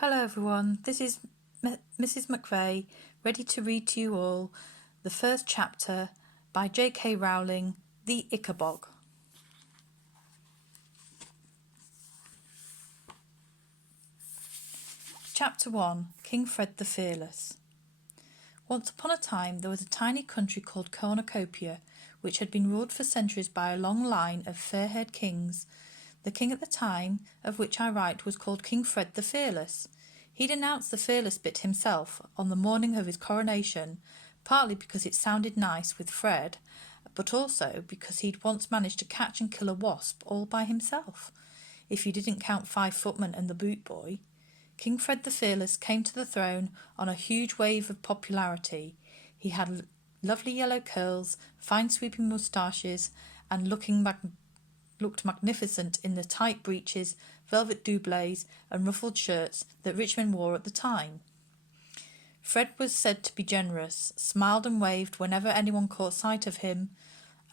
Hello everyone, this is Mrs McVeigh, ready to read to you all the first chapter by J.K. Rowling, The Ickabog. Chapter 1, King Fred the Fearless. Once upon a time there was a tiny country called Cornucopia, which had been ruled for centuries by a long line of fair-haired kings. The king at the time of which I write was called King Fred the Fearless. He'd announced the fearless bit himself on the morning of his coronation, partly because it sounded nice with Fred, but also because he'd once managed to catch and kill a wasp all by himself, if you didn't count 5 footmen and the boot boy. King Fred the Fearless came to the throne on a huge wave of popularity. He had lovely yellow curls, fine sweeping moustaches, and looked magnificent in the tight breeches, velvet doublets, and ruffled shirts that rich men wore at the time. Fred was said to be generous, smiled and waved whenever anyone caught sight of him,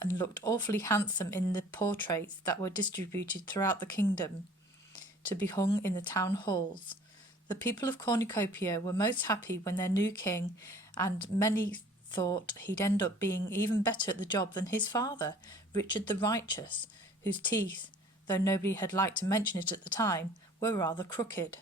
and looked awfully handsome in the portraits that were distributed throughout the kingdom to be hung in the town halls. The people of Cornucopia were most happy when their new king, and many thought he'd end up being even better at the job than his father, Richard the Righteous, whose teeth, though nobody had liked to mention it at the time, were rather crooked.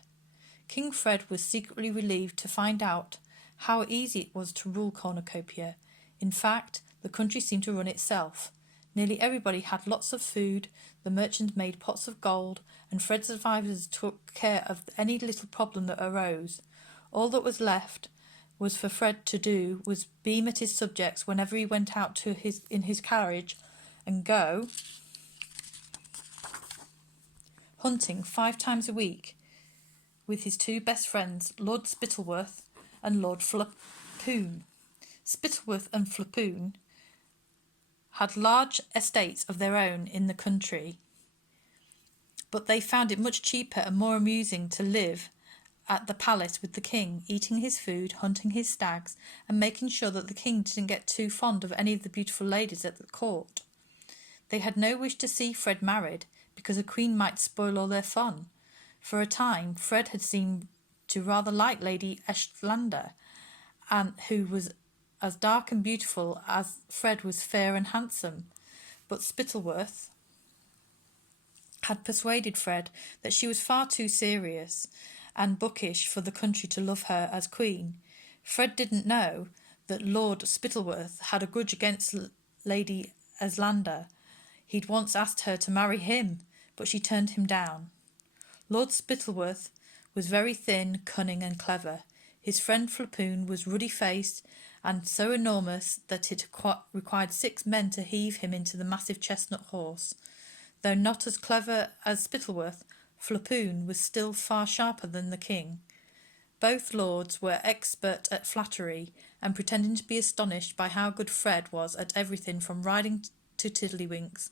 King Fred was secretly relieved to find out how easy it was to rule Cornucopia. In fact, the country seemed to run itself. Nearly everybody had lots of food, the merchants made pots of gold, and Fred's advisors took care of any little problem that arose. All that was left was for Fred to do was beam at his subjects whenever he went out in his carriage and go hunting 5 times a week with his 2 best friends, Lord Spittleworth and Lord Flapoon. Spittleworth and Flapoon had large estates of their own in the country, but they found it much cheaper and more amusing to live at the palace with the king, eating his food, hunting his stags, and making sure that the king didn't get too fond of any of the beautiful ladies at the court. They had no wish to see Fred married, because a queen might spoil all their fun. For a time, Fred had seemed to rather like Lady Eshlander, and who was as dark and beautiful as Fred was fair and handsome. But Spittleworth had persuaded Fred that she was far too serious and bookish for the country to love her as queen. Fred didn't know that Lord Spittleworth had a grudge against Lady Eslander. He'd once asked her to marry him, but she turned him down. Lord Spittleworth was very thin, cunning and clever. His friend Flapoon was ruddy-faced and so enormous that it required 6 men to heave him into the massive chestnut horse. Though not as clever as Spittleworth, Flapoon was still far sharper than the king. Both lords were expert at flattery and pretending to be astonished by how good Fred was at everything from riding to tiddlywinks.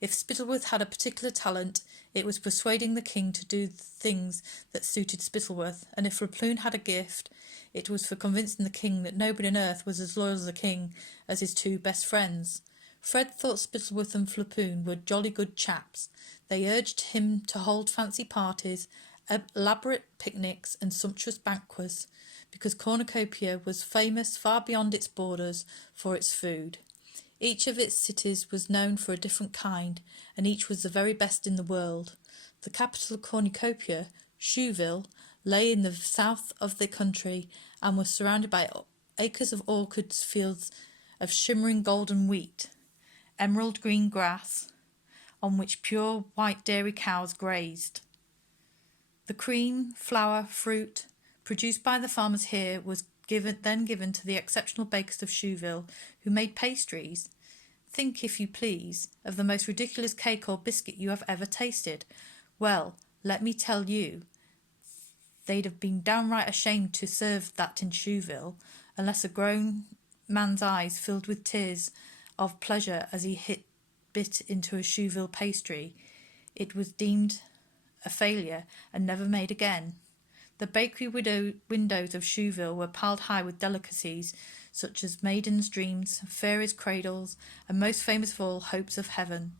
If Spittleworth had a particular talent, it was persuading the king to do things that suited Spittleworth, and if Flapoon had a gift, it was for convincing the king that nobody on earth was as loyal as the king as his 2 best friends. Fred thought Spittleworth and Flapoon were jolly good chaps. They urged him to hold fancy parties, elaborate picnics and sumptuous banquets, because Cornucopia was famous far beyond its borders for its food. Each of its cities was known for a different kind, and each was the very best in the world. The capital of Cornucopia, Shoeville, lay in the south of the country and was surrounded by acres of orchards, fields of shimmering golden wheat, emerald green grass, on which pure white dairy cows grazed. The cream, flour, fruit produced by the farmers here was then given to the exceptional bakers of Shoeville, who made pastries. Think, if you please, of the most ridiculous cake or biscuit you have ever tasted. Well, let me tell you, they'd have been downright ashamed to serve that in Shoeville, unless a grown man's eyes filled with tears of pleasure as he bit into a Shoeville pastry. It was deemed a failure and never made again. The bakery windows of Shoeville were piled high with delicacies such as maidens' dreams, fairies' cradles, and most famous of all, hopes of heaven,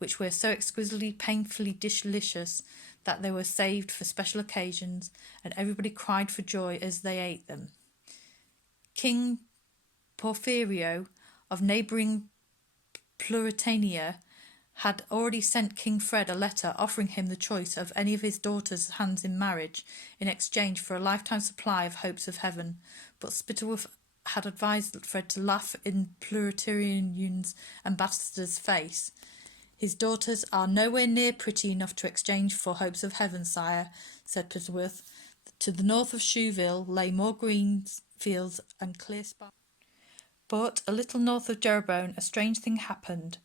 which were so exquisitely, painfully delicious that they were saved for special occasions, and everybody cried for joy as they ate them. King Porphyrio of neighbouring Pluritania had already sent King Fred a letter offering him the choice of any of his daughter's hands in marriage in exchange for a lifetime supply of hopes of heaven, but Spittleworth had advised Fred to laugh in Pluritanian's ambassador's face. "His daughters are nowhere near pretty enough to exchange for hopes of heaven, sire," said Spittleworth. To the north of Shoeville lay more green fields and clear sparkling. But a little north of Jeroboam a strange thing happened.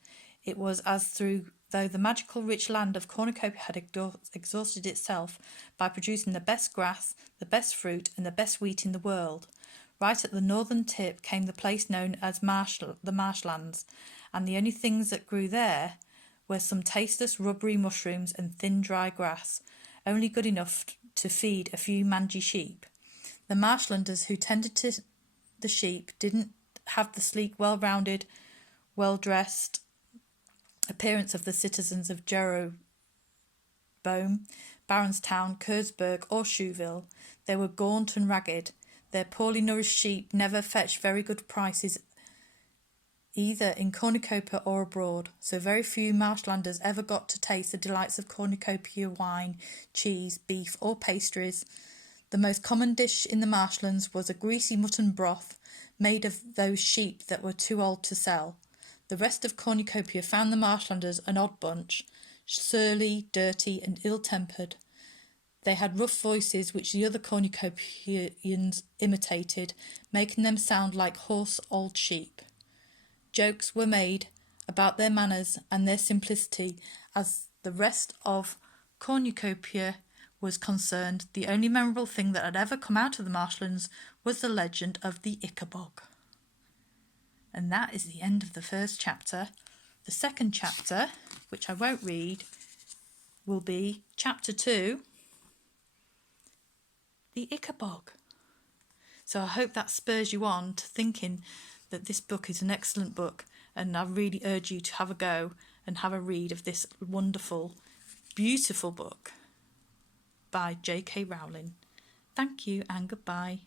It was as though the magical rich land of Cornucopia had exhausted itself by producing the best grass, the best fruit, and the best wheat in the world. Right at the northern tip came the place known as the marshlands, and the only things that grew there were some tasteless rubbery mushrooms and thin dry grass, only good enough to feed a few mangy sheep. The marshlanders who tended to the sheep didn't have the sleek, well-rounded, well-dressed appearance of the citizens of Jeroboam, Baronstown, Kersburg, or Shoeville. They were gaunt and ragged. Their poorly nourished sheep never fetched very good prices either in Cornucopia or abroad, so very few marshlanders ever got to taste the delights of Cornucopia wine, cheese, beef, or pastries. The most common dish in the marshlands was a greasy mutton broth made of those sheep that were too old to sell. The rest of Cornucopia found the marshlanders an odd bunch, surly, dirty, and ill-tempered. They had rough voices which the other Cornucopians imitated, making them sound like hoarse old sheep. Jokes were made about their manners and their simplicity. As the rest of Cornucopia was concerned, the only memorable thing that had ever come out of the marshlands was the legend of the Ickabog. And that is the end of the first chapter. The second chapter, which I won't read, will be chapter 2, the Ickabog. So I hope that spurs you on to thinking that this book is an excellent book, and I really urge you to have a go and have a read of this wonderful, beautiful book by J.K. Rowling. Thank you and goodbye.